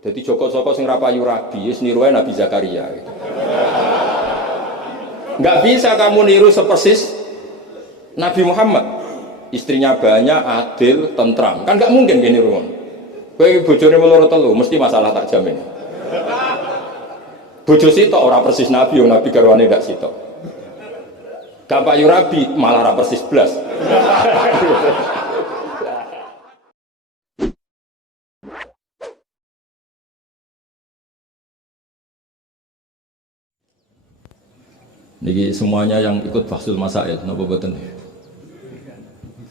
Jadi Joko sing rapayu rabi, wis niru ae Nabi Zakaria. Gitu. Nggak bisa kamu niru sepersis Nabi Muhammad. Istrinya banyak, adil, tentram. Kan nggak mungkin gini niru. Kowe bojone meloro telu, mesti masalah tak jamin. Bojo sitok ora persis Nabi, Nabi garwane ndak sitok. Gak payu rabi, malah ora persis blas. Niki semuanya yang ikut Fathul Masail, napa boten?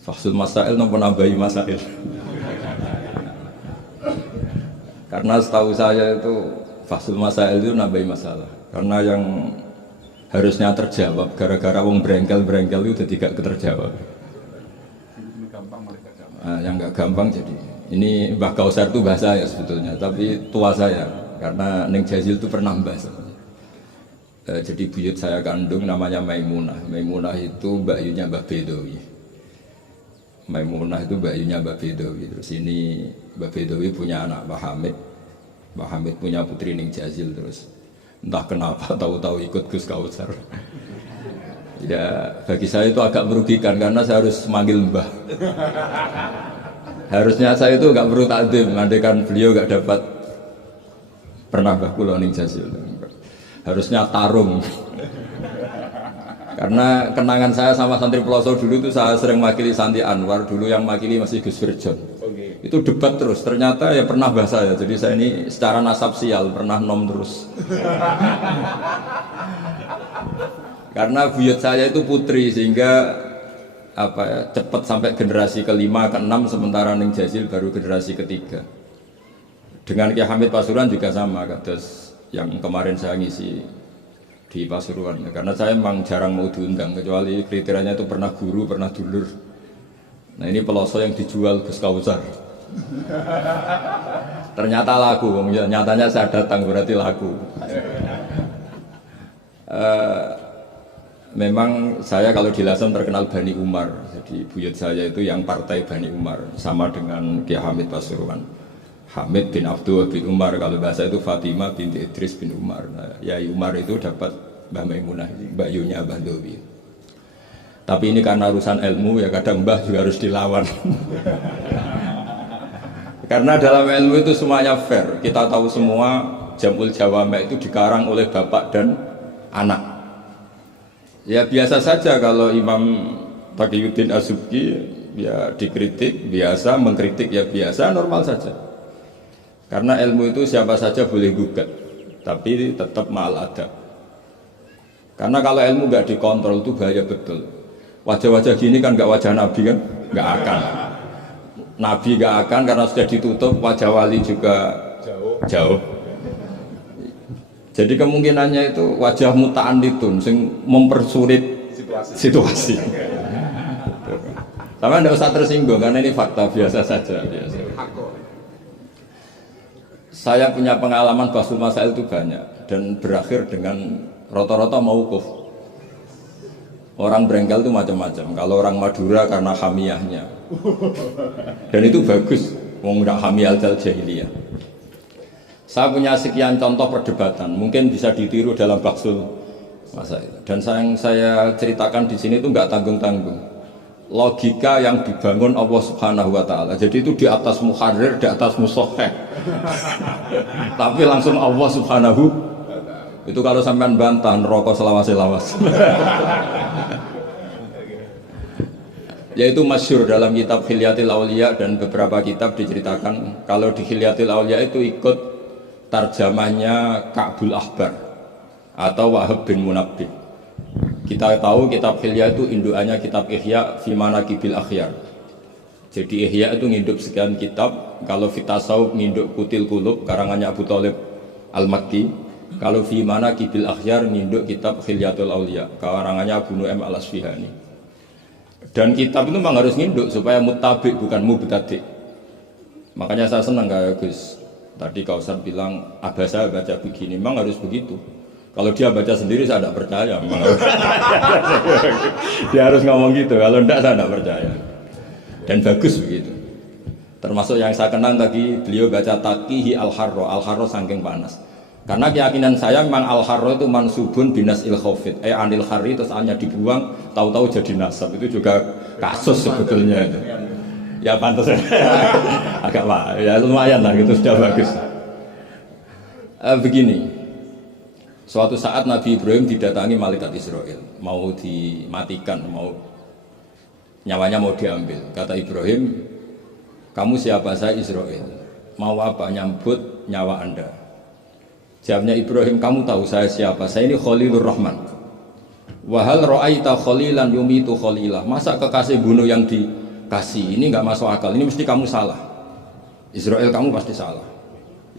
Fathul Masail napa nambahi masail? Karena setahu saya itu Fathul Masail itu nambahi masalah. Karena yang harusnya terjawab gara-gara wong brengkel itu jadi gak terjawab. Nah, yang gak gampang jadi. Ini Mbah Kausar itu bahasa ya sebetulnya, tapi tua saya karena Neng Jazil itu pernah bahas. Jadi buyut saya kandung namanya Maimunah. Maimunah itu mbakyunya Mbah Bedowi. Maimunah itu mbakyunya Mbah Bedowi. Terus ini Mbah Bedowi punya anak Mbah Hamid. Mbah Hamid punya putri Ning Jazil. Terus entah kenapa tahu-tahu ikut Gus Kausar. Ya bagi saya itu agak merugikan karena saya harus manggil Mbah. Harusnya saya itu nggak perlu takdim, andaikan beliau nggak dapat pernah Mbah kula Ning Jazil. Harusnya tarung. Karena kenangan saya sama santri Peloso dulu itu saya sering makili Santi Anwar, dulu yang makili masih Gus Firjon. Itu debat terus, ternyata ya pernah bahasa ya. Jadi saya ini secara nasab sial pernah nom terus. Karena buyut saya itu putri sehingga apa ya, cepat sampai generasi ke-5, ke-6 sementara Ning Jazil baru generasi ketiga. Dengan Kiai Hamid Pasuruan juga sama, kados yang kemarin saya ngisi di Pasuruan. Karena saya memang jarang mau diundang kecuali kriterianya itu pernah guru, pernah dulur. Nah ini Peloso yang dijual Gus Kausar. Ternyata laku, nyatanya saya datang berarti laku. Memang saya kalau di Lasem terkenal Bani Umar. Jadi buyut saya itu yang partai Bani Umar, sama dengan Kiai Hamid Pasuruan. Hamid bin Abdul bin Umar, kalau bahasa itu Fatimah binti Idris bin Umar. Nah, Yai Umar itu dapat Mbah Maimunah, mbakyunya Mbah Dowi. Tapi ini karena urusan ilmu ya kadang Mbah juga harus dilawan. Karena dalam ilmu itu semuanya fair. Kita tahu semua Jamul Jawame itu dikarang oleh bapak dan anak. Ya biasa saja kalau Imam Taqiyuddin Az-Subki ya dikritik biasa, mengkritik ya biasa, normal saja. Karena ilmu itu siapa saja boleh gugat, tapi tetap ma'al adab. Karena kalau ilmu nggak dikontrol itu bahaya betul. Wajah-wajah gini kan nggak wajah Nabi kan, nggak akan. Nabi nggak akan karena sudah ditutup, wajah wali juga jauh. Jadi kemungkinannya itu wajah muta'anitun, sing mempersulit situasi. Sama nggak usah tersinggung karena ini fakta biasa saja. Saya punya pengalaman Fathul Masail itu banyak dan berakhir dengan rata-rata mauquf. Orang brengkel itu macam-macam. Kalau orang Madura karena hamiyahnya, dan itu bagus. Wong nggak hamiyah jahiliyah. Saya punya sekian contoh perdebatan, mungkin bisa ditiru dalam Fathul Masail. Dan yang saya ceritakan di sini itu nggak tanggung-tanggung. Logika yang dibangun Allah Subhanahu wa Ta'ala. Jadi itu di atas muharrir, di atas musoheh. Tapi langsung Allah Subhanahu. Itu kalau sampean bantah neraka selawas-lawas. Yaitu masyhur dalam kitab Hilyatil Auliya dan beberapa kitab diceritakan kalau di Hilyatil Auliya itu ikut tarjamahnya Ka'bul Ahbar atau Wahab bin Munabbih. Kita tahu kitab Hilya itu indukannya kitab Ihya fi Manaqibil Akhyar. Jadi Ihya itu nginduk sekian kitab. Kalau Fitasawuf nginduk Kutil Qulub karangannya Abu Thalib Al-Makki. Kalau fi Manaqibil Akhyar nginduk kitab Hilyatul Auliya karangannya Abu Nu'aim Al-Asfihani. Dan kitab itu memang harus nginduk supaya muttabi bukan mubtadi. Makanya saya senang kayak Gus. Tadi Kausar bilang abasa baca begini, memang harus begitu. Kalau dia baca sendiri saya tidak percaya. Dia harus ngomong gitu. Kalau tidak saya tidak percaya. Dan bagus begitu. Termasuk yang saya kenal tadi beliau baca taqihi al-harro saking panas. Karena keyakinan saya memang al-harro itu mansubun binas il-khofit. Anil hari terus hanya dibuang, tahu-tahu jadi nasab. Itu juga kasus sebetulnya itu. Ya pantas agak lah, ya lumayan lah gitu sudah bagus. Begini, suatu saat Nabi Ibrahim didatangi malaikat Israel, mau dimatikan, nyawanya mau diambil. Kata Ibrahim, kamu siapa? Saya Israel. Mau apa? Nyambut nyawa anda. Jawabnya Ibrahim, kamu tahu saya siapa? Saya ini Khalilur Rahman. Wahal ro'aita khalilan yumitu khalilah. Masa kekasih bunuh yang dikasih? Ini nggak masuk akal. Ini mesti kamu salah. Israel, kamu pasti salah.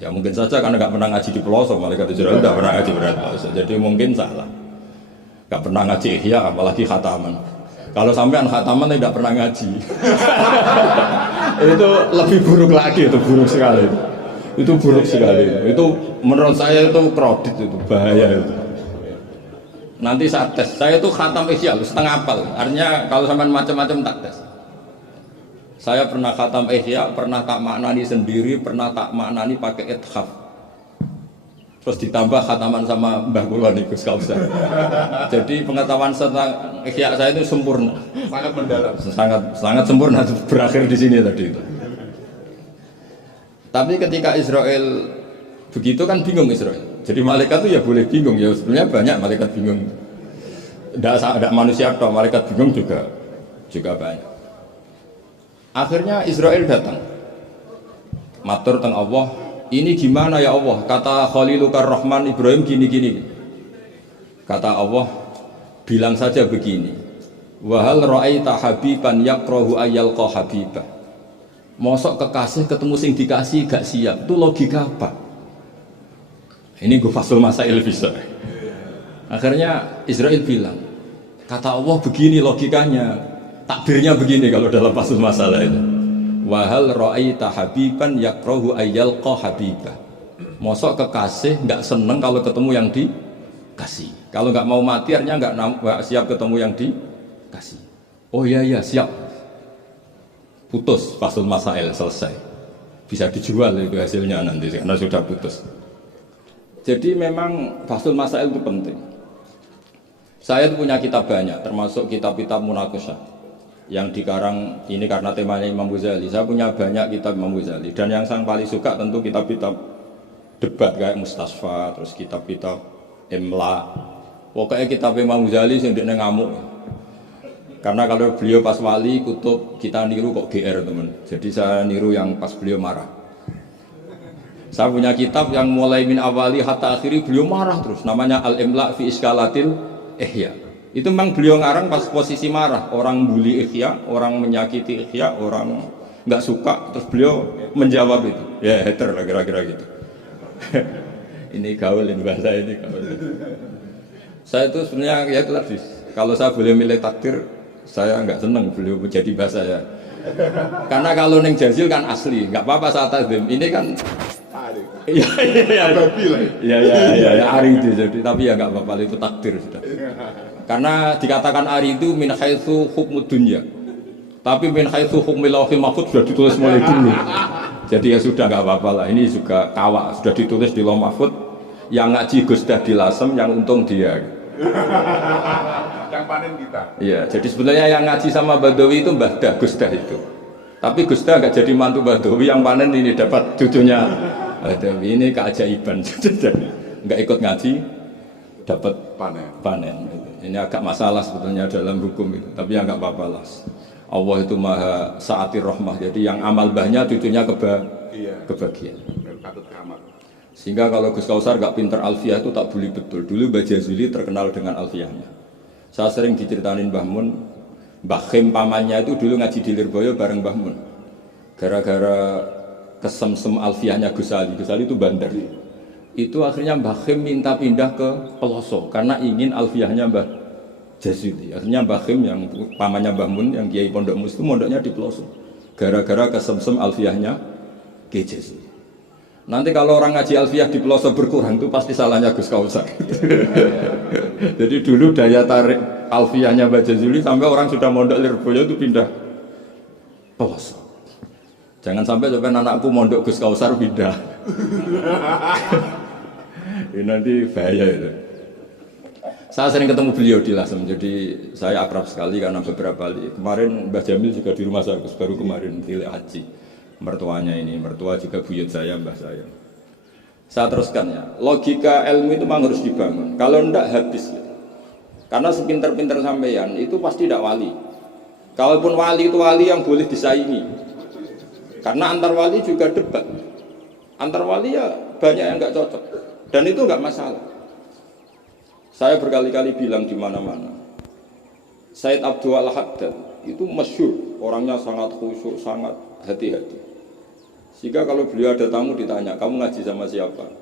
Ya mungkin saja karena nggak pernah ngaji di pelosok. Malaikat Israel nggak pernah ngaji berat pelosok. Jadi mungkin salah. Nggak pernah ngaji ihya, apalagi khataman. Kalau sampean khataman tidak pernah ngaji. Itu lebih buruk lagi, itu buruk sekali. Itu buruk sekali. Itu menurut saya itu kredit, itu bahaya itu. Nanti saat tes, saya itu khatam ihya setengah apal. Artinya kalau sampean macam-macam tak tes. Saya pernah khatam ihya, pernah tak maknani sendiri, pernah tak maknani pakai ithaf. Terus ditambah khataman sama Mbah Kula niku Kausar. Jadi pengetahuan tentang ihya saya itu sempurna. Sangat mendalam. Sangat sempurna, berakhir di sini tadi itu. Tapi ketika Israel begitu kan bingung Israel. Jadi malaikat itu ya boleh bingung, ya sebenarnya banyak malaikat bingung. Tidak manusia atau malaikat bingung juga banyak. Akhirnya Israel datang, matur teng Allah, ini gimana ya Allah? Kata Khalilukar Rahman Ibrahim gini. Kata Allah, bilang saja begini. Wahal ra'aita habiban yakrahu ayyalqa habibah. Mosok kekasih ketemu sing dikasih gak siap. Itu logika apa? Ini gue fasul masail bisa. Akhirnya Israel bilang, kata Allah begini logikanya, takbirnya begini kalau dalam fasul masalah itu. Wahal ra'aita habiban yakrahu ayyalqa habibah. Mosok kekasih nggak seneng kalau ketemu yang dikasih. Kalau nggak mau mati artinya nggak siap ketemu yang dikasih. Oh iya siap. Putus fasul masail selesai. Bisa dijual itu hasilnya nanti karena sudah putus. Jadi memang fasul masail itu penting. Saya punya kitab banyak, termasuk kitab-kitab munaqasyah yang dikarang ini karena temanya Imam Ghazali. Saya punya banyak kitab Imam Ghazali dan yang saya paling suka tentu kitab-kitab debat kayak Mustasfa, terus kitab-kitab Imla. Pokoknya kitab Imam Ghazali yang dia ngamuk. Karena kalau beliau pas wali kutub kita niru kok GR teman. Jadi saya niru yang pas beliau marah. Saya punya kitab yang mulai min awali hatta akhiri beliau marah terus. Namanya Al-Imla fi Iskalatil Ihya. Itu memang beliau ngarang pas posisi marah. Orang bully Ihya, orang menyakiti Ihya, orang nggak suka. Terus beliau menjawab itu. Ya hater lah kira-kira gitu. Ini gaul ini bahasa ini gaul. Saya itu sebenarnya ya itu tadi. Kalau saya boleh milih takdir, saya nggak seneng beliau menjadi bahasa ya. Karena kalau neng Jazil kan asli, nggak apa-apa saat tazim. Ini kan iya ari itu jadi tapi ya nggak apa-apa itu takdir sudah. Karena dikatakan ari itu min haitsu hukmud dunya. Tapi min haitsu hukmil lauhil mahfuz sudah ditulis mulai dulu. Jadi ya sudah nggak apa-apa lah. Ini juga kawak sudah ditulis di lauh mahfuz. Yang ngaji Gus dah dilasem, yang untung dia. Yang panen kita. Iya, jadi sebenarnya yang ngaji sama Badawi itu Mbah Dah, Gus Dah itu. Tapi Gus Dah nggak jadi mantu Badawi, yang panen ini dapat cucunya Badawi. Ini keajaiban. Nggak ikut ngaji, dapat panen. Ini agak masalah sebetulnya dalam hukum itu. Tapi ya nggak apa-apa lah. Allah itu maha sa'atir rahmah. Jadi yang amal banyak cucunya kebagian. Sehingga kalau Gus Kausar gak pinter alfiah itu tak bully betul. Dulu Mbah Jazuli terkenal dengan alfiahnya. Saya sering diceritain Mbah Mun, Mbah Khim pamannya itu dulu ngaji di Lirboyo bareng Mbah Mun. Gara-gara kesemsem alfiahnya Gus Ali. Gus Ali itu bandar. Itu akhirnya Mbah Khim minta pindah ke Pelosok karena ingin alfiahnya Mbah Jazuli. Akhirnya Mbah Khim yang pamannya Mbah Mun yang Kiai Pondok Mus itu mondoknya di Pelosok. Gara-gara kesemsem alfiahnya Kiai Jazuli. Nanti kalau orang ngaji alfiah di pelosok berkurang itu pasti salahnya Gus Kausar. Jadi dulu daya tarik alfiahnya Mbah Jazuli sampai orang sudah mondok Lirboyo itu pindah pelosok. Jangan sampai anakku mondok Gus Kausar pindah. Ini nanti bahaya itu. Saya sering ketemu beliau di Lasem, jadi saya akrab sekali karena beberapa kali. Kemarin Mbah Jamil juga di rumah saya, baru kemarin tilek haji. Mertuanya ini, mertua juga buyut saya, mbah saya. Saya teruskan ya, logika ilmu itu memang harus dibangun. Kalau enggak habis. Karena sepinter-pinter sampeyan itu pasti tidak wali. Kalaupun wali itu wali yang boleh disaingi. Karena antar wali juga debat. Antar wali ya banyak yang enggak cocok. Dan itu enggak masalah. Saya berkali-kali bilang di mana-mana. Said Abdul Al-Haddad itu masyhur, orangnya sangat khusyuk, sangat hati-hati. Sehingga kalau beliau ada tamu ditanya, kamu ngaji sama siapa?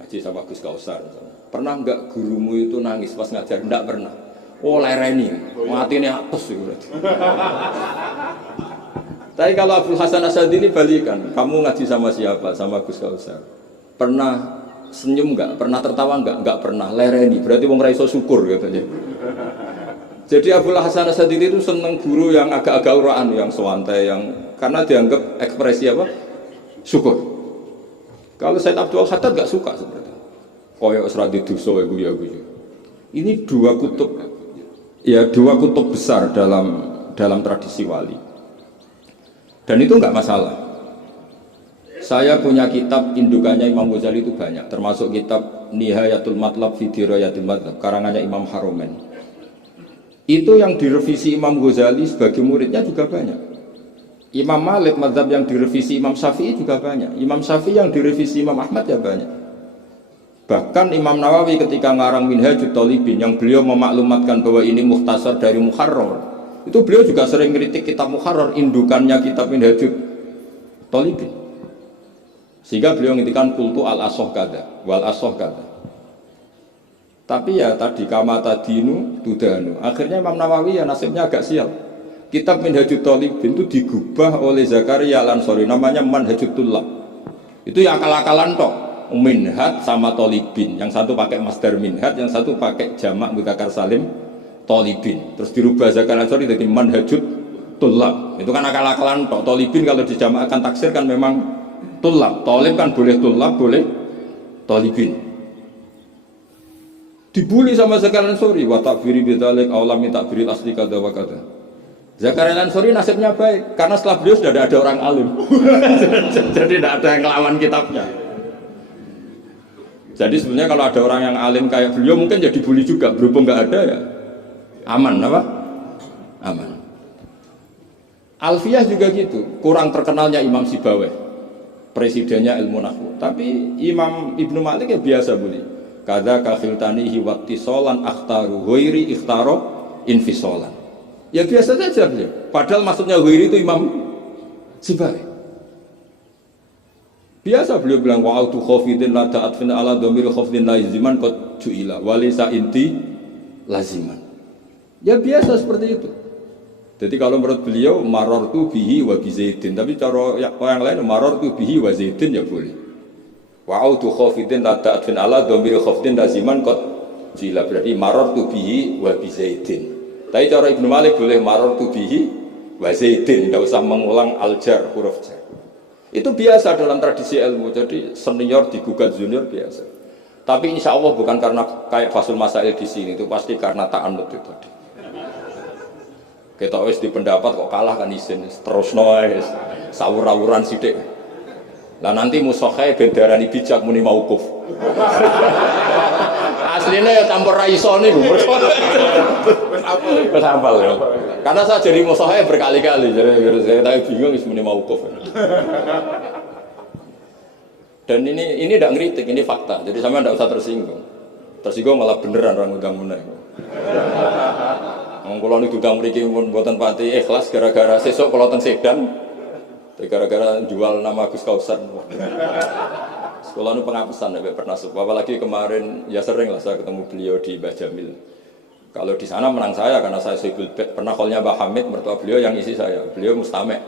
Ngaji sama Gus Kausar. Pernah enggak gurumu itu nangis pas ngajar? Enggak pernah. Oh lereni, matine atus itu. Tapi kalau Abdul Hasan Asyadili balikan, kamu ngaji sama siapa? Sama Gus Kausar. Pernah senyum enggak? Pernah tertawa enggak? Enggak pernah. Lereni, berarti wong ra iso syukur katanya. Jadi Abdul Hasan Asyadili itu seneng guru yang agak-agak uraan, yang sewantai, yang karena dianggap ekspresi apa? Syukur. Kalau Said Abdul Haddad enggak suka seperti itu. Koyo seradi dosa ya guyu. Ini dua kutub besar dalam tradisi wali. Dan itu enggak masalah. Saya punya kitab indukannya Imam Ghazali itu banyak, termasuk kitab Nihayatul Matlab fi Dirayatil Madhab karangannya Imam Haromen. Itu yang direvisi Imam Ghazali sebagai muridnya juga banyak. Imam Malik mazhab yang direvisi Imam Syafi'i juga banyak. Imam Syafi'i yang direvisi Imam Ahmad ya banyak. Bahkan Imam Nawawi ketika ngarang Minhajut Thalibin yang beliau memaklumatkan bahwa ini mukhtasar dari Muharrar, itu beliau juga sering kritik kitab Muharrar, indukannya kitab Minhajut Thalibin. Sehingga beliau ngintikan kultu al-asoh kada, wal asoh kada. Tapi ya tadi kama tadinu tudanu. Akhirnya Imam Nawawi ya nasibnya agak sial. Kitab Minhajut Thalibin itu digubah oleh Zakaria Al-Ansori, namanya Manhajut Tullab. Itu ya akal-akalan toh. Minhaj sama Thalibin, yang satu pakai masdar minhaj, yang satu pakai jamak mudzakkar salim Thalibin. Terus dirubah Zakaria Al-Ansori jadi Manhajut Tullab. Itu kan akal-akalan toh. Thalibin kalau dijamakkan taksir kan memang Tullab, Thalib kan boleh Tullab, boleh Thalibin. Dibully sama Zakaria Al-Ansori, wa takfiri bidzalik aula min takfiril asli kada wa kada. Zakaria Al-Ansori nasibnya baik karena setelah beliau sudah ada orang alim. Jadi tidak ada yang ngelawan kitabnya. Jadi sebenarnya kalau ada orang yang alim kayak beliau mungkin jadi bully juga, berhubung nggak ada ya aman apa? Aman. Alfiyah juga gitu, kurang terkenalnya Imam Sibawayh, presidennya ilmu nahwu. Tapi Imam Ibnu Malik ya biasa bully. Kada kakhiltanihi wattisolan akhtaru ghairi ikhtaro infisolan. Ya biasa saja beliau. Padahal maksudnya ghairi itu Imam Sibawayh. Biasa beliau bilang wa'autu khafidin la ta'atfin ala dhamiri khafidin laziman qad ju'ila walisa inti laziman. Ya biasa seperti itu. Jadi kalau menurut beliau marartu bihi wa bi zaidin, tapi cara yang lain marartu bihi wa zaidin ya boleh. Wa'autu khafidin la ta'atfin ala dhamiri khafidin laziman qad ju'ila, berarti marartu bihi wa bi zaidin. Tapi cara Ibnu Malik boleh marartu bihi wa zaidin, enggak usah mengulang al-jar huruf jar. Itu biasa dalam tradisi ilmu, jadi senior digugat junior biasa. Tapi insya Allah bukan karena kayak Fasul Masail di sini, itu pasti karena ta'anut itu tadi. Kita wis di pendapat kok kalah kan isin, terus noise, sawur-awuran sidik. Lah nanti musuhnya bendarani bijak muni mauquf. Aslinya ya campur raiso nih, wis hafal ya. Karena saya jadi musuhnya berkali-kali, jadi saya bingung is muni mauquf. Dan ini tidak ngeritik, ini fakta. Jadi sama tidak usah tersinggung. Tersinggung malah beneran orang udang meneh. Kalau ini tukang mriki pun buatan pati ikhlas gara-gara sesuk kalau teng Sedan, gara-gara jual nama Gus Kausar. Sekolah ini penghapusan ya pernah suka. Apalagi kemarin ya sering lah saya ketemu beliau di Mbah Jamil. Kalau di sana menang saya karena saya sibuk pernah callnya Mbah Hamid, mertua beliau yang isi saya. Beliau mustamek.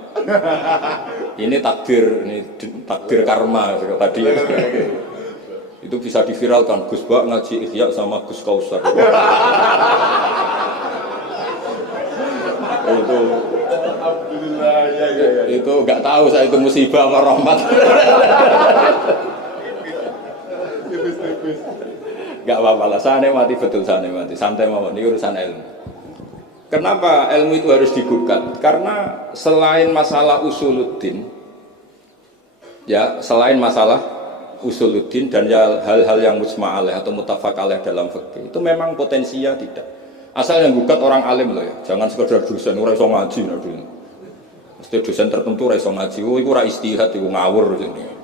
Ini takdir karma tadi. Itu bisa diviralkan. Gus Bak ngaji Ihya sama Gus Kausar. Itu itu nggak tahu saya itu musibah apa rahmat. Tipis-tipis. Nggak apa-apa lah, saya mati betul, saya mati. Santai mawon, ini urusan ilmu. Kenapa ilmu itu harus digugat? Karena selain masalah usuluddin, ya selain masalah usuluddin dan ya hal-hal yang mujma'alaih atau muttafaq alaih dalam fikih itu memang potensinya tidak. Asal yang gugat orang alim loh ya, jangan sekedar dosen ora iso ngaji dulu. Mesti dosen tertentu ora iso ngaji, oh iku ora istihad, iku ngawur ini.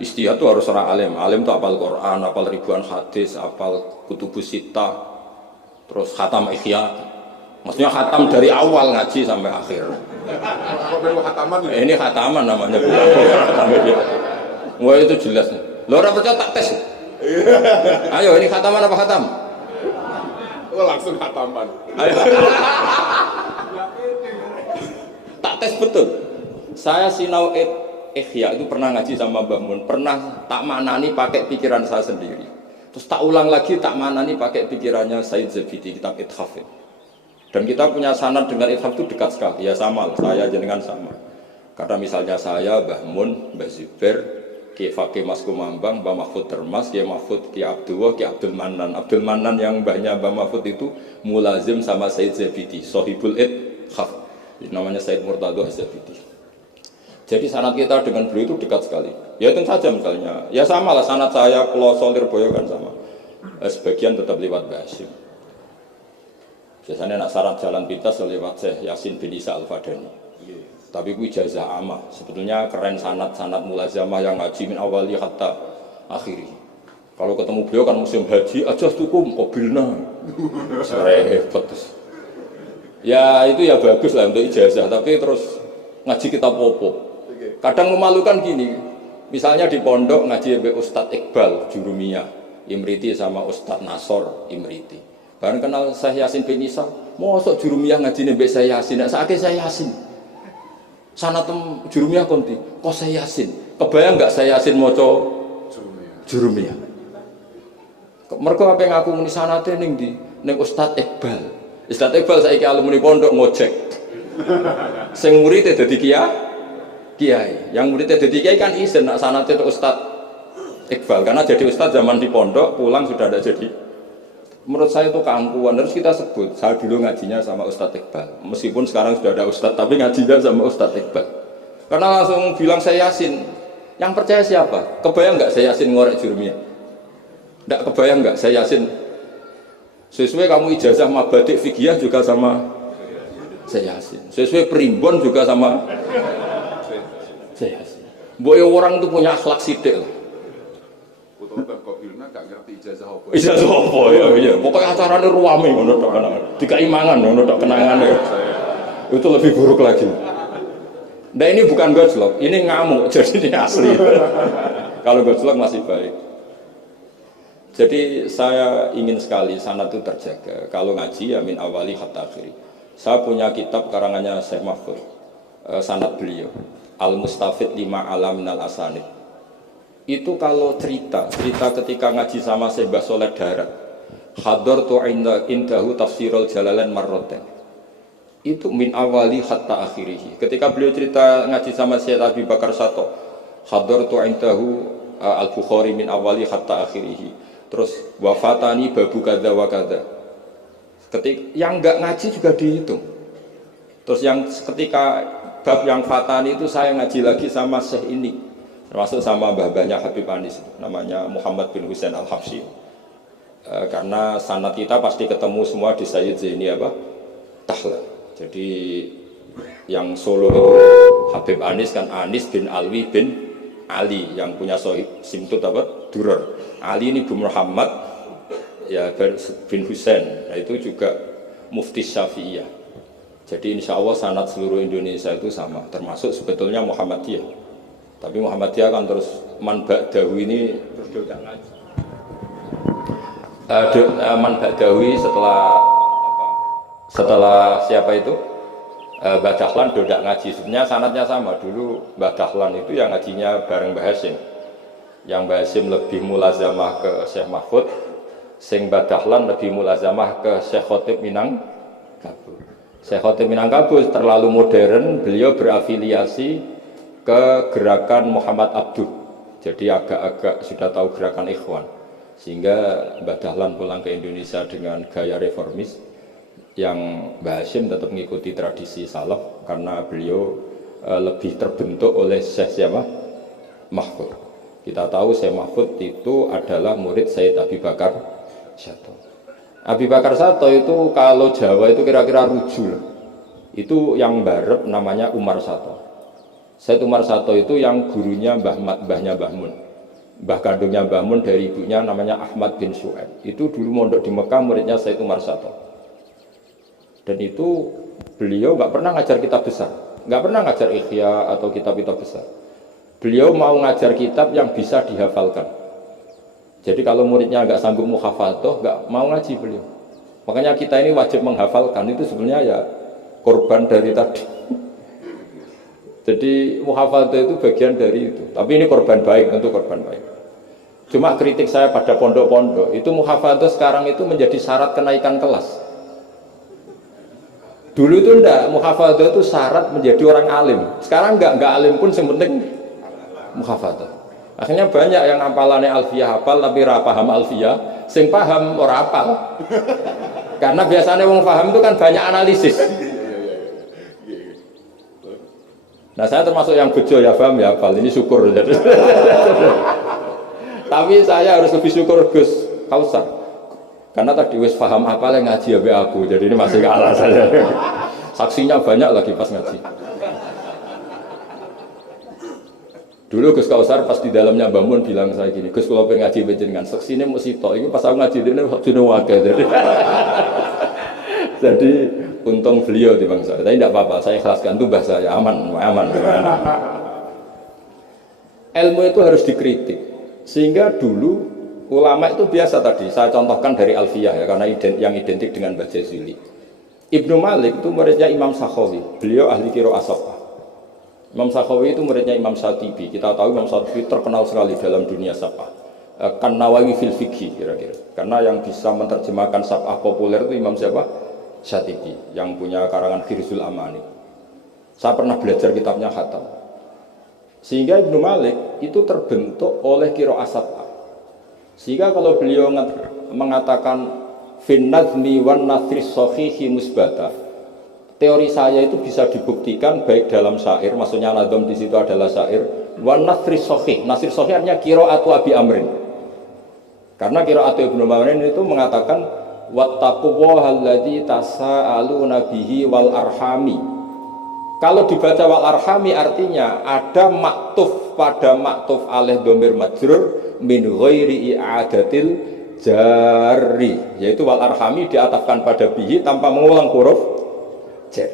Istihad itu harus orang alim. Alim itu apal Quran, apal ribuan hadis, apal kutubus sittah, terus khatam ihya. Maksudnya khatam dari awal ngaji sampai akhir. Kok baru khataman ya? Ini khataman namanya bukan. Wah itu jelas. Lo orang percaya tak tes. Ayo ini khataman apa khatam? Oh langsung khataman. Ayo. Tak tes betul. Saya sinau Ihya itu pernah ngaji sama Mbak Mun, pernah tak maknani pakai pikiran saya sendiri. Terus tak ulang lagi tak maknani pakai pikirannya Said Zabidi, kitab Ithaf. Dan kita punya sanad dengan Ithaf itu dekat sekali. Ya sama, saya jenengan sama. Karena misalnya saya, Mbah Mun, Mbah Zubair, Ki Fakih Mas Kumambang, Mbah Mahfud Termas, Ki Mahfud, Ki Abdullah, Ki Abdul Manan. Abdul Manan yang mbahnya Mbah Mahfud itu mulazim sama Said Zabidi, Sohibul Ithaf. Namanya Said Murtado Zabidi. Jadi sanad kita dengan beliau itu dekat sekali. Ya itu saja misalnya. Ya sama lah sanad saya Peloso Lirboyo kan sama. Sebagian tetap lewat Basim. Biasanya nak sanad jalan pintas lewat Syekh Yasin bin Isa Al-Fadani. Tapi itu ijazah amah. Sebetulnya keren sanad mulazamah yang ngaji min awali hatta akhiri. Kalau ketemu beliau kan musim haji aja tukum qabilna. Repot. Ya itu ya bagus lah untuk ijazah, tapi terus ngaji kitab apa? Kadang memalukan gini, misalnya di pondok ngaji sampai Ustadz Iqbal Jurumiyah Imriti sama Ustadz Nasor Imriti. Bareng kenal Syekh Yasin bin Isa, mosok Jurumiyah ngaji sampai Syekh Yasin, sakit Syekh Yasin. Sana tem Jurumiyah konti, kok Syekh Yasin? Kebayang nggak Syekh Yasin moco Jurumiyah? Mereka apa yang aku muni sanate ning di ning Ustadz Iqbal. Ustadz Iqbal saiki alumni pondok ngojek. Sing murid dadi kiai, yang muridnya jadi kiai kan izin nak sanad itu Ustadz Iqbal, karena jadi Ustadz zaman di pondok pulang sudah ada jadi. Menurut saya itu keangkuhan, harus kita sebut. Saya dulu ngajinya sama Ustadz Iqbal, meskipun sekarang sudah ada Ustadz, tapi ngajinya sama Ustadz Iqbal. Karena langsung bilang saya Yasin, yang percaya siapa? Kebayang nggak saya Yasin ngorek Jurumiyah? Nggak kebayang nggak saya Yasin? Sesuai kamu ijazah mabadik fikih juga sama saya Yasin. Sesuai primbon juga sama saya Yasin. Boy orang itu punya akhlak sidik lah. Utawa qabilna gak ngerti ijazah apa. Ijazah apa ya? Iya. Pokoknya acaranya ruame ngono tok kenangan. Dikaimangan ngono tok kenangan ya. Itu lebih buruk lagi. Nah ini bukan gojlok, ini ngamuk, jadi ini asli. Kalau gojlok masih baik. Jadi saya ingin sekali sanad itu terjaga. Kalau ngaji ya min awali hatta akhiri. Saya punya kitab karangannya Syekh Mahfud, sanad beliau. Al-Mustafid lima alam minal asanid. Itu kalau cerita ketika ngaji sama Syekh Mbah Soleh Darat, hadartu indahu tafsirul jalalain marroten. Itu min awali hatta akhirih. Ketika beliau cerita ngaji sama Syekh Abi Bakar Sato, hadartu indahu al-Bukhari min awali hatta akhirih. Terus wafatani babu kada wa kada. Ketika yang enggak ngaji juga dihitung. Terus yang ketika bab yang fatani itu saya ngaji lagi sama Syekh ini, termasuk sama mbah-mbahnya Habib Anis, namanya Muhammad bin Husain Al-Habsyi. Karena sanad kita pasti ketemu semua di Sayyid Zaini apa? Tahla. Jadi yang Solo itu Habib Anis kan Anis bin Alwi bin Ali yang punya sohib simtut apa? Durar. Ali ini bin Muhammad ya bin Husain. Nah, itu juga mufti Syafi'iyah. Jadi insya Allah sanad seluruh Indonesia itu sama, termasuk sebetulnya Muhammadiyah. Tapi Muhammadiyah kan terus man ba'dawi ini terus dia ngaji. Man ba'dawi setelah siapa itu? Mbah Dahlan dodak ngaji. Sebenarnya sanadnya sama. Dulu Mbah Dahlan itu yang ngajinya bareng Mbah Hasim. Yang Mbah Hasim lebih mulazamah ke Syekh Mahfud, sing Mbah Dahlan lebih mulazamah ke Syekh Khotib Minangkabau. Syekh Khotib Minangkabau terlalu modern, beliau berafiliasi ke gerakan Muhammad Abduh. Jadi agak-agak sudah tahu gerakan Ikhwan. Sehingga Mbah Dahlan pulang ke Indonesia dengan gaya reformis, yang Mbah Hashim tetap mengikuti tradisi salaf karena beliau lebih terbentuk oleh Syekh siapa? Mahfud. Kita tahu Syekh Mahfud itu adalah murid Sayyid Abi Bakar Sato. Abi Bakar Sato itu kalau Jawa itu kira-kira rujul. Itu yang barep namanya Umar Sato. Sayyid Umar Sato itu yang gurunya mbahnya Mbah Mun. Mbah kandungnya Mbah Mun dari ibunya namanya Ahmad bin Su'aib. Itu dulu mondok di Mekah, muridnya Sayyid Umar Sato. Dan itu beliau nggak pernah ngajar kitab besar, nggak pernah ngajar Ikhya atau kitab-kitab besar. Beliau mau ngajar kitab yang bisa dihafalkan. Jadi kalau muridnya nggak sanggup muhafadzah, nggak mau ngaji beliau. Makanya kita ini wajib menghafalkan, itu sebenarnya ya korban dari tadi. Jadi muhafadzah itu bagian dari itu. Tapi ini korban baik, tentu korban baik. Cuma kritik saya pada pondok-pondok, itu muhafadzah sekarang itu menjadi syarat kenaikan kelas. Dulu itu enggak, muhafadzah itu syarat menjadi orang alim. Sekarang enggak alim pun yang penting muhafadzah. Akhirnya banyak yang hafalannya alfiyah hafal tapi ora paham alfiyah, sing paham ora hafal. Karena biasanya wong paham itu kan banyak analisis. Nah saya termasuk yang bejo ya paham ya hafal, ini syukur. Tapi saya harus lebih syukur Gus Kausar. Karena tadi wis paham apa yang ngaji ya aku, jadi ini masih kalah saya. Saksinya banyak lagi pas ngaji. Dulu Gus Kausar pas di dalamnya Mbah Mun bilang saya gini, Gus kalau pengen ngaji benjenengan seksine mung sitok, ini pas aku ngaji ini waktunya wakil. Jadi untung beliau di bangsa. Tapi tidak apa-apa, saya ikhlaskan itu mbah saya aman. Ilmu itu harus dikritik. Sehingga dulu ulama itu biasa tadi, saya contohkan dari Alfiyah ya, karena yang identik dengan Mbah Jazuli. Ibnu Malik itu muridnya Imam Sakhawi, beliau ahli qiraah sab'ah. Imam Sakhawi itu muridnya Imam Syatibi. Kita tahu Imam Syatibi terkenal sekali dalam dunia sab'ah. Kan Nawawi fil fikih kira-kira. Karena yang bisa menerjemahkan sab'ah populer itu Imam siapa? Syatibi, yang punya karangan Khirzul Amani. Saya pernah belajar kitabnya khatam. Sehingga Ibnu Malik itu terbentuk oleh qiraah sab'ah. Sehingga kalau beliau mengatakan fin nazmi wan nasri sahihi musbata, teori saya itu bisa dibuktikan baik dalam syair, maksudnya nadham di situ adalah syair, wan nasri sahih. Nasri sahih artinya qiraatu Abi Amrin. Karena qiraatu Ibnu Amrin itu mengatakan wattaqullahalladzi tasaaluna bihi wal arhami. Kalau dibaca wal arhami artinya ada maktuf pada maktuf alih dhamir majrur min ghairi i'adatil jari, yaitu wal arhami diatafkan pada bihi tanpa mengulang huruf jar.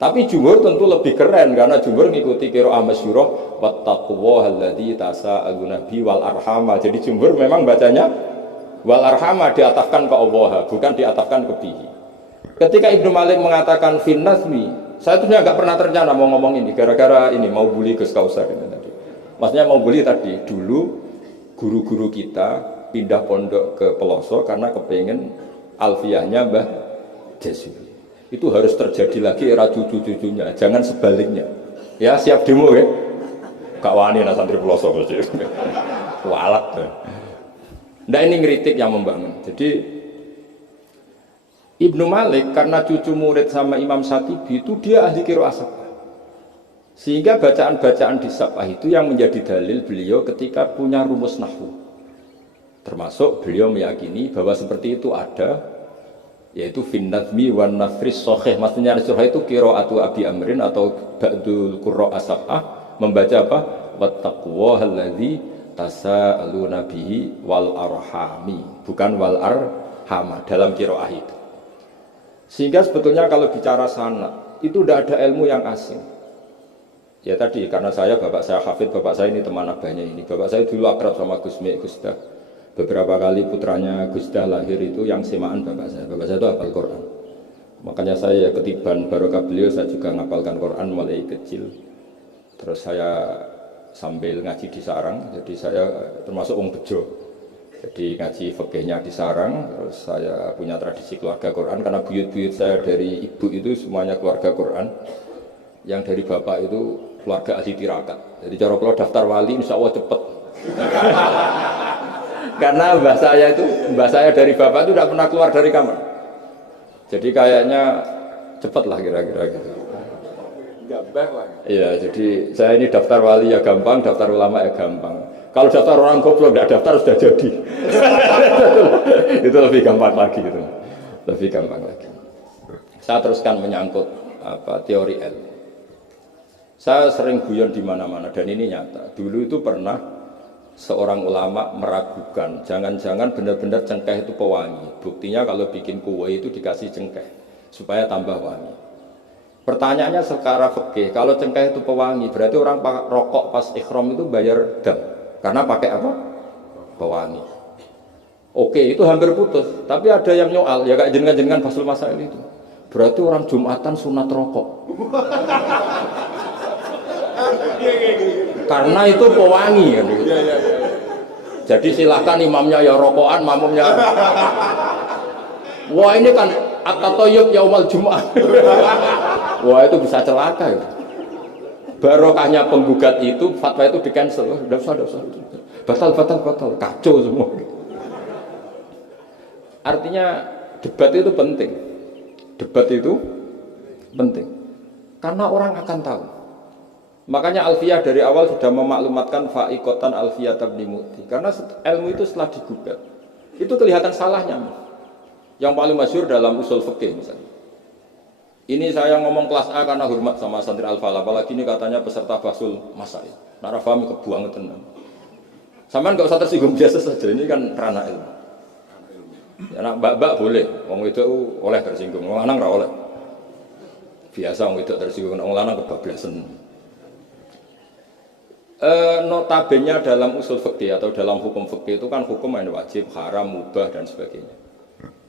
Tapi jumhur tentu lebih keren karena jumhur mengikuti qiraah masyhurah wattaqullahalladzi tasaaluna bihi wal arhama. Jadi jumhur memang bacanya wal arhama diatafkan ke Allah, bukan diatafkan ke bihi. Ketika Ibnu Malik mengatakan fin nazmi, saya tuh nggak pernah terencana mau ngomong ini gara-gara ini mau bully Gus Kausar ini tadi. Maksudnya mau bully tadi, dulu guru-guru kita pindah pondok ke Pelosok karena kepengen alfiyahnya Mbah Jazuli. Itu harus terjadi lagi era cucu-cucunya, jangan sebaliknya. Ya siap demo ya. Gak wani lah santri Pelosok mesti. Walat. Nah ini ngeritik yang membangun. Jadi Ibnu Malik karena cucu murid sama Imam Syatibi itu dia ahli qiraah sab'ah. Sehingga bacaan-bacaan di sab'ah itu yang menjadi dalil beliau ketika punya rumus nahwu. Termasuk beliau meyakini bahwa seperti itu ada, yaitu fin nazmi wan nasris sahih. Maksudnya nasrah itu qiraatu Abi Amrin atau ba'dul qurra sab'ah membaca apa? Wattaqullahalladzi tasaaluna bihi wal arhami, bukan wal arhama dalam qiraah itu. Sehingga sebetulnya kalau bicara sanad itu tidak ada ilmu yang asing. Ya tadi karena bapak saya hafid, bapak saya ini teman abahnya ini. Bapak saya dulu akrab sama Gus Mek, Gus Dah. Beberapa kali putranya Gus Dah lahir itu yang semaan bapak saya. Bapak saya itu hafal Quran. Makanya saya ketiban barokah beliau, saya juga ngapalkan Quran mulai kecil. Terus saya sambil ngaji di sarang, jadi saya termasuk wong bejo. Jadi ngaji fikihnya di sarang, terus saya punya tradisi keluarga Quran karena buyut-buyut saya dari ibu itu semuanya keluarga Quran. Yang dari bapak itu keluarga ahli tirakat. Jadi cara kalau daftar wali insya Allah cepet. Karena mbah saya dari bapak itu tidak pernah keluar dari kamar. Jadi kayaknya cepet lah kira-kira gitu. Gambang lah. Iya, jadi saya ini daftar wali ya gampang, daftar ulama ya gampang. Kalau daftar orang goblok tidak daftar sudah jadi. Itu lebih gampang lagi gitu. Lebih gampang lagi. Saya teruskan menyangkut teori L. Saya sering guyon di mana-mana dan ini nyata. Dulu itu pernah seorang ulama meragukan, jangan-jangan benar-benar cengkeh itu pewangi. Buktinya kalau bikin kue itu dikasih cengkeh supaya tambah wangi. Pertanyaannya secara fikih, kalau cengkeh itu pewangi, berarti orang rokok pas ikhram itu bayar dam. Karena pakai apa? Pewangi. Oke, itu hampir putus. Tapi ada yang nyoal, ya kayak jenengan-jenengan Basul Masail itu. Berarti orang Jumatan sunat rokok. Karena itu pewangi kan gitu. Jadi silahkan imamnya ya rokokan, makmumnya. Wah ini kan at-tatayyub yaumal Jum'ah. Wah itu bisa celaka ya. Barokahnya penggugat itu, fatwa itu di cancel. Udah usah. Batal, kacau semua. Artinya debat itu penting. Debat itu penting. Karena orang akan tahu. Makanya Alfiyah dari awal sudah memaklumatkan fa'iqatan Alfiyah tabni mu'ti. Karena ilmu itu setelah digugat, itu kelihatan salahnya. Yang paling masyhur dalam usul fikih misalnya. Ini saya ngomong kelas A karena hormat sama santri Al-Falah. Apalagi ini katanya peserta Basul Masail. Nara fahmi kebuang tenang. Sampean enggak usah tersinggung, biasa saja. Ini kan ranah ilmu. Ya nak mbak-mbak boleh, wong itu oleh tersinggung, wong lanang ora oleh. Biasa wong itu tersinggung, wong lanang kebablasan. Notabene dalam usul fikih atau dalam hukum fikih itu kan hukum yang wajib, haram, mubah dan sebagainya.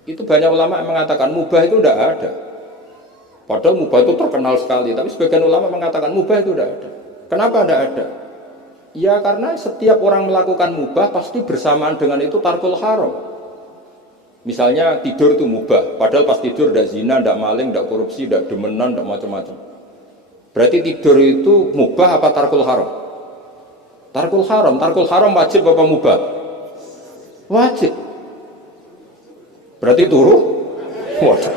Itu banyak ulama yang mengatakan mubah itu tidak ada. Padahal mubah itu terkenal sekali, tapi sebagian ulama mengatakan mubah itu tidak ada. Kenapa tidak ada? Ya karena setiap orang melakukan mubah pasti bersamaan dengan itu tarkul haram. Misalnya tidur itu mubah, padahal pas tidur tidak zina, tidak maling, tidak korupsi, tidak demenan, tidak macam-macam. Berarti tidur itu mubah apa tarkul haram? Tarkul haram wajib apa mubah? Wajib. Berarti turu? Waduh.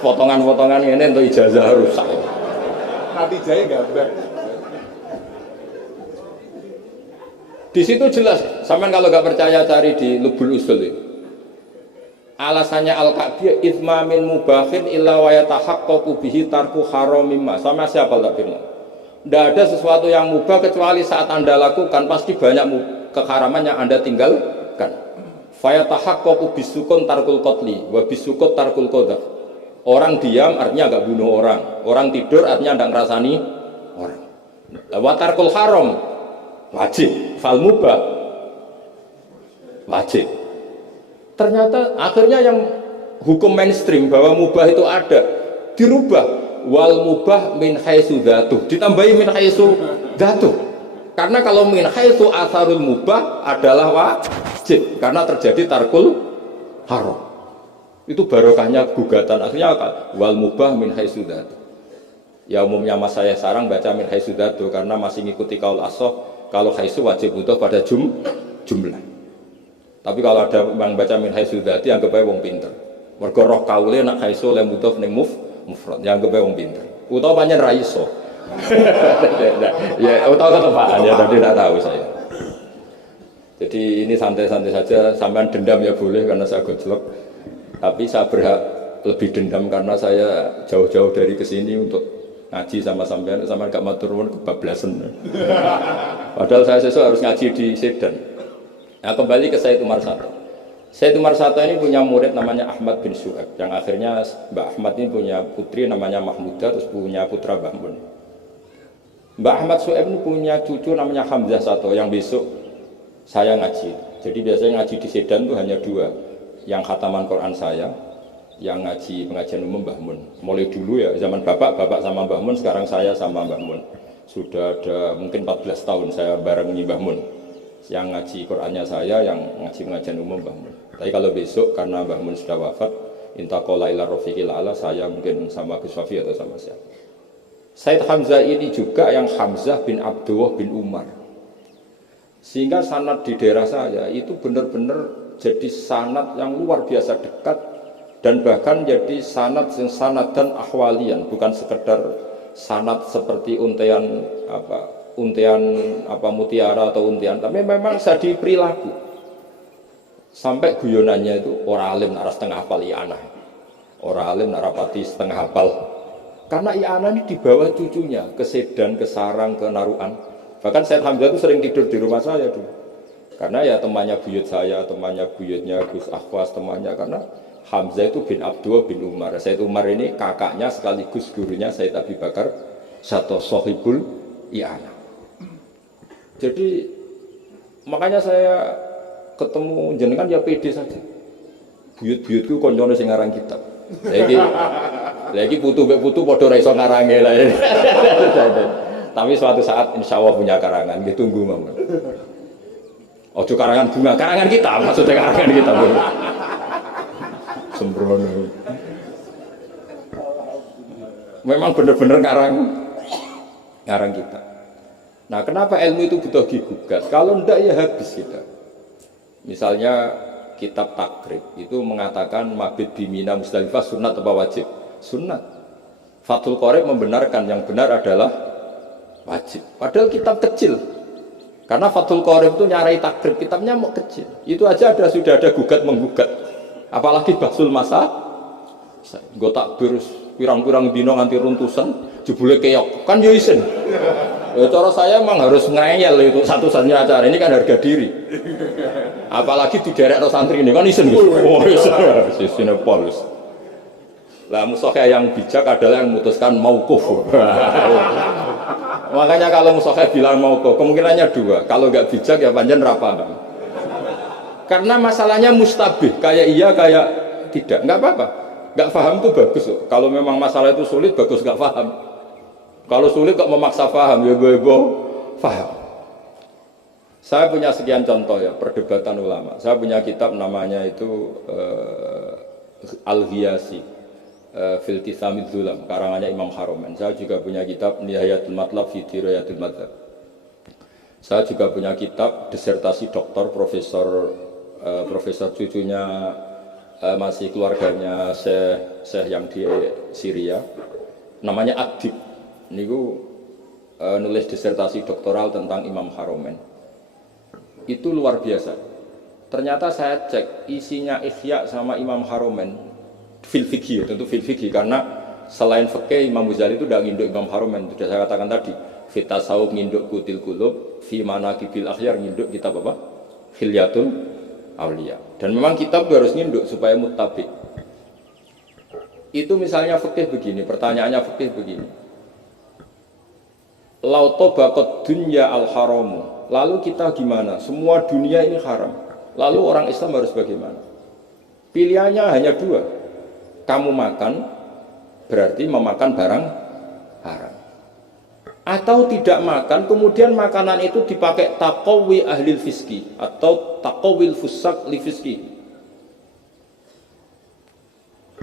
Potongan-potongan ini untuk ijazah rusak. Nanti jaya gambar. Di situ jelas. Sampean kalau nggak percaya cari di Lubul Usul itu. Alasannya Al-Ka'biyah itsma min mubahin illa wa yatahaqqaqu bihi tarku haramimma. Sama siapa tak bilang? Tidak ada sesuatu yang mubah kecuali saat Anda lakukan pasti banyak keharaman yang Anda tinggalkan. Fa yatahaqqaqu bisukun tarkul qatli wa bisukut tarkul qadha. Orang diam artinya enggak bunuh orang. Orang tidur artinya enggak ngerasani orang. Wa tarkul haram wajib, fal mubah wajib. Ternyata akhirnya yang hukum mainstream bahwa mubah itu ada dirubah, wal mubah min haitsu dzatuh, ditambahi min haitsu dzatuh. Karena kalau min haitsu asarul mubah adalah wajib karena terjadi tarkul haram. Itu barokahnya gugatan. Akhirnya wal mubah min haitsu dzatuh. Ya umumnya mas saya sarang baca min haitsu dzatuh karena masih ngikuti kaul ashab, kalau haitsu wajib butuh pada jumlah. Tapi kalau ada yang baca min haitsu dzati anggap ae wong pinter. Mergo roh kaule nak haitsu le mudhof ning mufrad, ya anggap ae wong pinter. Utawa pancen ra iso. Ya utawa ketepaan ya tadi tidak tahu saya. Jadi ini santai-santai saja, sampean dendam ya boleh karena saya gojlok. Tapi saya berhak lebih dendam karena saya jauh-jauh dari kesini untuk ngaji sama sampean gak matur nuwun kebablasan. Padahal saya sesuk harus ngaji di Sedan. Nah kembali ke Sayyid Umar Sato. Sayyid Umar Sato ini punya murid namanya Ahmad bin Syu'aib. Yang akhirnya Mbak Ahmad ini punya putri namanya Mahmudah, terus punya putra Mbah Mun. Mbak Ahmad Syu'aib ini punya cucu namanya Hamzah Sato yang besok saya ngaji. Jadi biasanya ngaji di Sedan itu hanya dua. Yang khataman Quran saya, yang ngaji pengajian umum Mbah Mun. Mulai dulu ya zaman bapak sama Mbah Mun, sekarang saya sama Mbah Mun. Sudah ada mungkin 14 tahun saya bareng Mbah Mun. Yang ngaji Qur'annya saya, yang ngaji pengajian umum Mbah Mun. Tapi kalau besok karena Mbah Mun sudah wafat, intaqala ila rafiqil ala, saya mungkin sama Gus Wafi atau sama siapa. Said Hamzah ini juga yang Hamzah bin Abdullah bin Umar. Sehingga sanad di daerah saya itu benar-benar jadi sanad yang luar biasa dekat dan bahkan jadi sanad dan ahwalian, bukan sekedar sanad seperti untian mutiara atau untian, tapi memang jadi perilaku. Sampai guyonannya itu orang alim nara setengah hafal i'anah, orang alim nara pati setengah hafal. Karena i'anah ini di bawah cucunya ke Sedan, ke Sarang, ke Naruan. Bahkan Said Hamzah itu sering tidur di rumah saya dulu. Karena ya temannya buyut saya, temannya buyutnya Gus Akhwas, temannya, karena Hamzah itu bin Abdullah bin Umar. Said Umar ini kakaknya sekaligus gurunya Said Abi Bakar Satu Sohibul I'anah. Jadi makanya saya ketemu jenengan ya pede saja. Buyut-buyutku koncone sing ngarang kitab. Lagi putu padha ra iso ngarange lah. Tapi suatu saat insya Allah punya karangan, gitu tunggu mawon. Ojo karangan bunga, karangan kita, maksudnya karangan kita. Sembrono. Memang benar-benar ngarang kita. Nah, kenapa ilmu itu butuh digugat? Kalau ndak ya habis kita. Misalnya kitab Takrib itu mengatakan mabit bimina Musdalifah sunat atau wajib? Sunat. Fathul Qorib membenarkan yang benar adalah wajib. Padahal kitab kecil. Karena Fathul Qorib itu nyarai takrib, kitabnya mau kecil. Itu aja sudah ada gugat menggugat. Apalagi Bahsul Masa. Gue takbir pirang-pirang dino nganti runtusan, jebule keok. Kan yo isin. Ya cara saya emang harus ngeyel itu satu-satunya acara. Ini kan harga diri. Apalagi di daerah santri ini kan isin. Oh, isin polis. Lah musokhah yang bijak adalah yang memutuskan mauquf. Makanya kalau musokhah bilang mauquf, kemungkinannya dua. Kalau nggak bijak ya panjang rapah. Karena masalahnya mustabih, kayak iya kayak tidak. Nggak apa-apa. Nggak paham itu bagus. Kalau memang masalah itu sulit, bagus nggak paham. Kalau sulit kok memaksa paham, ya gue paham. Saya punya sekian contoh ya perdebatan ulama. Saya punya kitab namanya itu Al-Ghiyasi. Filtisamid Zulam, karangannya Imam Haromen. Saya juga punya kitab Nihayatul Matlab fi Dirayatul Madzhab. Saya juga punya kitab disertasi doktor profesor cucunya masih keluarganya Syekh yang di Syria, namanya Adib. Niku nulis disertasi doktoral tentang Imam Haromen. Itu luar biasa. Ternyata saya cek isinya Ihya sama Imam Haromen fil fikih, tentu fil fikih, karena selain fikih Imam Ghazali itu tidak nginduk Imam Haromen. Sudah saya katakan tadi, fi tasawuf nginduk Kutil Qulub, fi manaqibil akhyar nginduk kitab apa? Hilyatul Auliya. Dan memang kitab itu harus nginduk supaya muttabi. Itu misalnya fikih begini, pertanyaannya fikih begini. Lau tobaqat dunya al-haramu. Lalu kita gimana? Semua dunia ini haram. Lalu orang Islam harus bagaimana? Pilihannya hanya dua. Kamu makan berarti memakan barang haram. Atau tidak makan, kemudian makanan itu dipakai taqawi ahlil fiski atau taqawil fusak li fiski.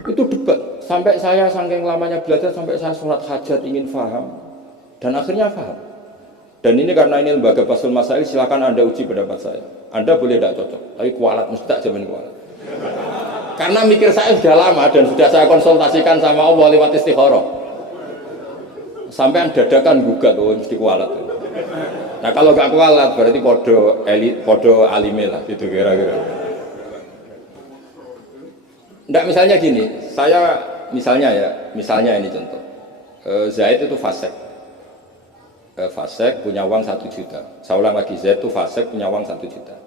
Itu debat. Sampai saya saking lamanya belajar, sampai saya sholat hajat ingin paham. Dan akhirnya paham. Dan ini karena ini lembaga Basul Masail, silakan Anda uji pendapat saya. Anda boleh tidak cocok, tapi kualat, mesti tak jamin kualat. Karena mikir saya sudah lama dan sudah saya konsultasikan sama Allah lewat istikharah. Sampai dadakan gugat, oh mesti kualat. Nah kalau gak kualat berarti podo alime lah, gitu kira-kira. Nggak, misalnya gini, saya misalnya ini contoh. Zaid itu fasik. Fasik punya uang 1 juta. Saya ulang lagi, Zaid itu fasik punya uang 1 juta.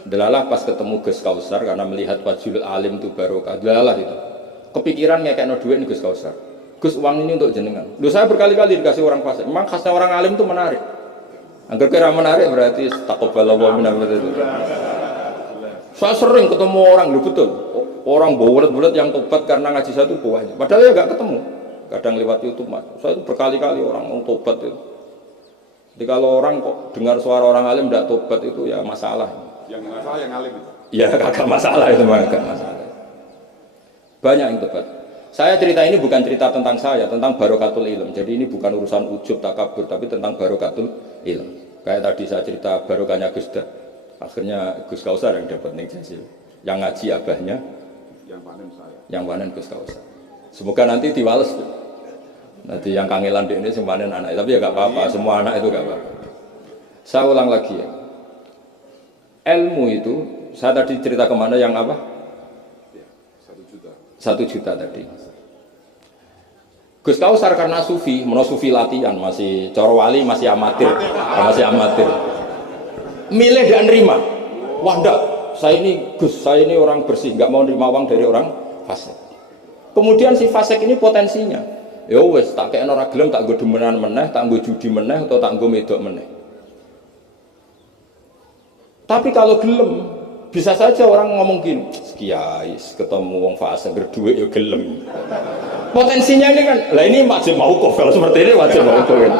Delalah pas ketemu Gus Kausar karena melihat wajul alim itu barokah. Delalah itu. Kepikiran ngekekno duit nih Gus Kausar. Gus, uang ini untuk jenengan. Loh, saya berkali-kali dikasih orang fasik. Memang khasnya orang alim itu menarik. Agar kira menarik berarti taqabbalallahu minna itu. Saya sering ketemu orang, loh betul. Orang bulat-bulat yang tobat karena ngaji saya itu banyak. Padahal ya gak ketemu. Kadang lewat YouTube mas. Saya itu berkali-kali orang mau tobat itu. Jadi kalau orang kok dengar suara orang alim tidak tobat itu ya masalah. Yang masalah yang alim itu. Ya kagak masalah itu, gak masalah. Banyak yang tobat. Saya cerita ini bukan cerita tentang saya, tentang barokatul ilm. Jadi ini bukan urusan ujub takabur, tapi tentang barokatul ilm. Kayak tadi saya cerita barokahnya Gus Dah. Akhirnya Gus Kausar yang dapat ning Jasil. Yang ngaji abahnya, yang panen saya. yang panen Gus Kausar. Semoga nanti diwales. Nanti yang kangelan di ini panen anak, tapi ya gak apa-apa, semua anak itu gak apa-apa. Saya ulang lagi ya. Ilmu itu, saya tadi cerita kemana yang apa? Ya, 1 juta. 1 juta tadi. Gus Kausar karena sufi, sufi latihan, masih coro wali, masih amatir, milih dan nerima. Wah enggak, saya ini orang bersih, nggak mau nerima uang dari orang fasik. Kemudian si fasik ini potensinya, ya wes tak kayak orang gelem, tak gue demenan meneh, tak gue judi meneh, atau tak gue medok meneh. Tapi kalau gelem, bisa saja orang ngomong gini, kiai ketemu wong fasik berduit ya gelem. Potensinya ini kan, lah ini wajib mauquf, kalau seperti ini wajib mauquf kan.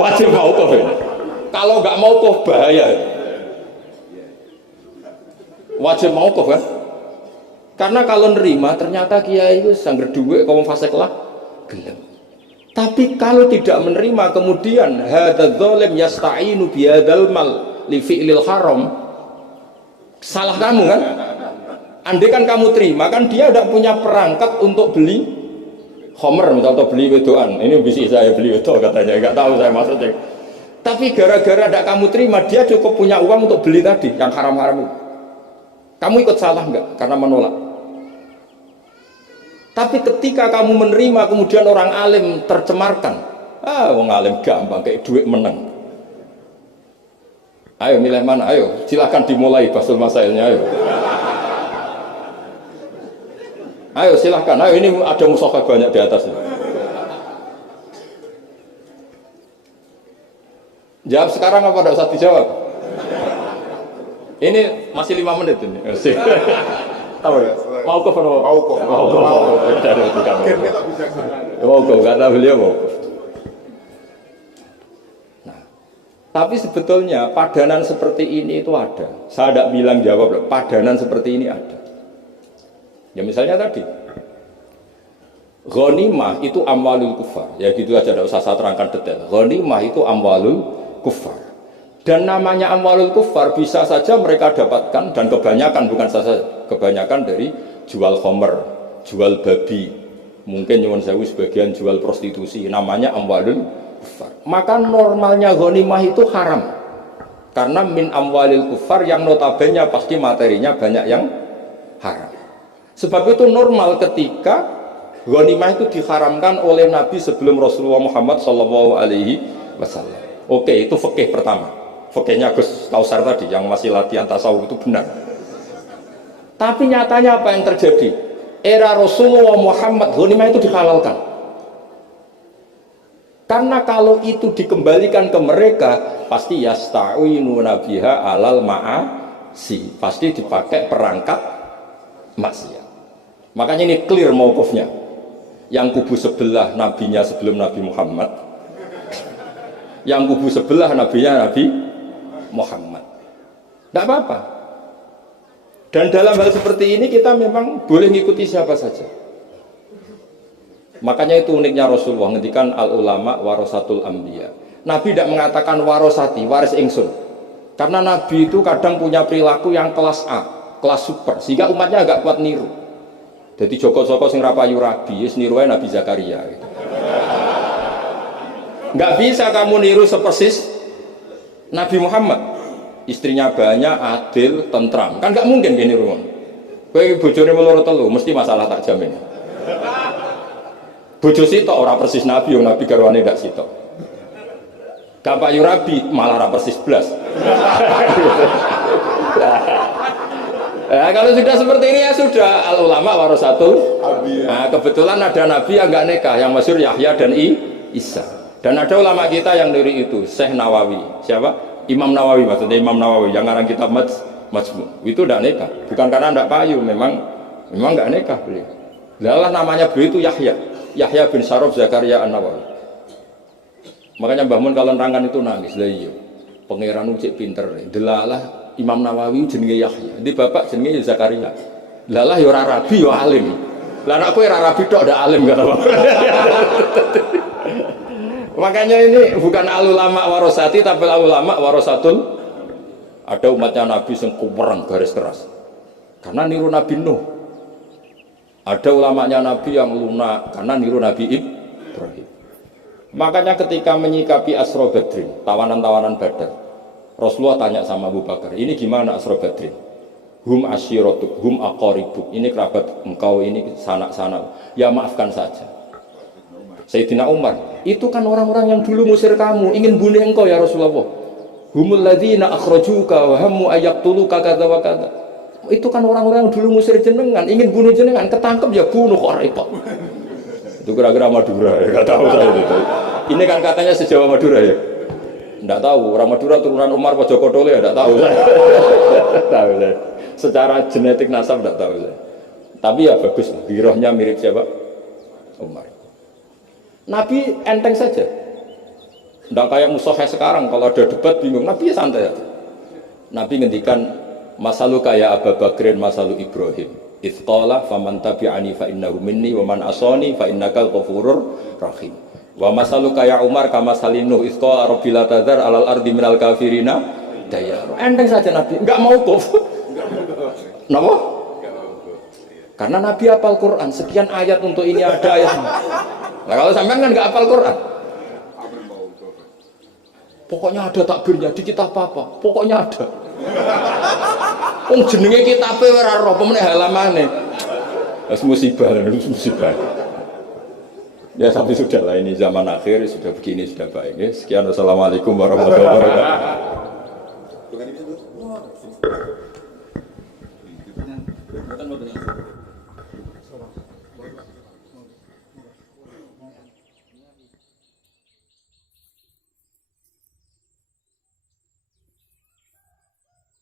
Wajib mauquf kan. Kalau nggak mauquf bahaya. Wajib mauquf kan. Karena kalau nerima ternyata kiai itu sangger duit kaum fasik lah gelem. Tapi kalau tidak menerima kemudian hadzal zalim yasta'inu bihadzal mal li fi'lil haram, salah kamu kan. Andai kan kamu terima, kan dia tidak punya perangkat untuk beli homer atau beli wedoan. Ini bisa saya beli wedok katanya, nggak tahu saya maksudnya. Tapi gara-gara tidak kamu terima, dia cukup punya uang untuk beli tadi yang haram-haram itu. Kamu ikut salah nggak? Karena menolak. Tapi ketika kamu menerima, kemudian orang alim tercemarkan. Wong alim gampang kayak duit menang. Ayo milih mana? Ayo, silakan dimulai basul masailnya. Ayo. Ayo silahkan, ayo ini ada mushafah banyak di atas. Jawab sekarang apa tidak usah dijawab? Ini masih 5 menit ini. Apa ya? Mau ke mana? Mau ke. Dari itu kamu. Mau ke, kata beliau mau. Nah, tapi sebetulnya padanan seperti ini itu ada. Saya tidak bilang jawab, padanan seperti ini ada. Ya misalnya tadi ghanimah itu amwalul kufar, ya gitu aja, tidak usah saya terangkan detail. Ghanimah itu amwalul kufar, dan namanya amwalul kufar bisa saja mereka dapatkan, dan kebanyakan, bukan saja kebanyakan, dari jual homer, jual babi, mungkin nyuwun sewu sebagian jual prostitusi, namanya amwalul kufar. Maka normalnya ghanimah itu haram, karena min amwalil kufar yang notabene pasti materinya banyak yang haram. Sebab itu normal ketika ghanimah itu diharamkan oleh Nabi sebelum Rasulullah Muhammad SAW. Oke, itu fikih pertama. Fikihnya Gus Kausar tadi yang masih latihan tasawuf itu benar. Tapi nyatanya apa yang terjadi? Era Rasulullah Muhammad ghanimah itu dihalalkan. Karena kalau itu dikembalikan ke mereka, pasti yasta'inu nabiha alal ma'asi. Pasti dipakai perangkat maksiat. Makanya ini clear mauqufnya. Yang kubu sebelah nabinya sebelum Nabi Muhammad, yang kubu sebelah nabinya Nabi Muhammad. Tidak apa-apa. Dan dalam hal seperti ini kita memang boleh mengikuti siapa saja. Makanya itu uniknya Rasulullah ngendikan al ulama warasatul anbiya. Nabi tidak mengatakan warosati, waris ingsun. Karena Nabi itu kadang punya perilaku yang kelas A, kelas super, sehingga umatnya agak kuat niru. Jadi Joko-Joko sing rapayu rabi, niru Nabi Zakaria. Gitu. Nggak bisa kamu niru sepersis Nabi Muhammad. Istrinya banyak, adil, tentram. Kan nggak mungkin dia niru. Kowe bojone meloro telu, mesti masalah tak jamin. Bojo sitok ora persis Nabi, Nabi garwane ndak sitok. Gak payu rabi, malah ora persis blas. Nah, kalau sudah seperti ini ya sudah, al ulama warasatul. Nah, kebetulan ada nabi yang enggak nikah, yang masyhur Yahya dan Isa. Dan ada ulama kita yang dari itu, Syekh Nawawi. Siapa? Imam Nawawi, maksudnya Imam Nawawi yang ngarang kitab Majmu. Itu enggak nikah, bukan karena enggak payu, memang enggak nikah beliau. Lalah namanya beliau itu Yahya bin Syaraf Zakaria An-Nawawi. Makanya Mbah Mun kalau nerangan itu nangis. Lah iya, pangeran cek pinter. Delalah Imam Nawawi jenenge Yahya, di bapak jenenge Zakaria. Lalah ya ora rabi ya alim. Lah anak kowe ra rabi tok ndak alim kata Pak. Makanya ini bukan ulama warosati tapi ulama warasatul. Ada umatnya Nabi yang kuperang garis keras karena niru Nabi Nuh. Ada ulamanya Nabi yang lunak karena niru Nabi Ibrahim. Makanya ketika menyikapi Asra Badrin, tawanan-tawanan Badar, Rasulullah tanya sama Abu Bakar, ini gimana Asra Badrin? Hum asyiratuk, hum aqaribuk, ini kerabat engkau, ini sanak-sanak. Ya maafkan saja. Sayyidina Umar, itu kan orang-orang yang dulu ngusir kamu, ingin bunuh engkau ya Rasulullah. Humul ladzina akhrajuka wa hammu ayaqtuluka kadza wa kadza. Itu kan orang-orang yang dulu ngusir jenengan, ingin bunuh jenengan, ketangkep ya bunuh kok repot. Itu kira-kira Madura ya, enggak tahu saya itu. Ini kan katanya sejawa Madura ya. Enggak tahu, orang Madura turunan Umar apa Joko Tole ya enggak tahu saya. Tahu saya. Secara genetik nasab enggak tahu saya. Tapi ya bagus, girohnya mirip siapa? Umar. Nabi enteng saja. Tidak kayak musuhnya sekarang, kalau ada debat bingung, Nabi santai aja. Nabi ngendikan, masalu kaya Abu Bakrin, masalu Ibrahim. Ifqala faman tabi'ani fa innahu minni wa man asani fa innakal ghafurur rahim. Wa masalu kaya Umar kama salinu ifqala rabbil tadzar alal ardi minal kafirina dayar. Enteng saja Nabi, enggak mau kuf. Napa? Karena Nabi hafal Quran, sekian ayat untuk ini ada ayat. Nah kalau sampean kan enggak hafal Quran. Pokoknya ada takbirnya di kitab apa? Pokoknya ada. Wong jenenge kitabe ora roh pemene halamane. Wis musibah. Ya sampai sudah lah, ini zaman akhir sudah begini sudah baik. Ya. Sekian, wassalamualaikum warahmatullahi wabarakatuh.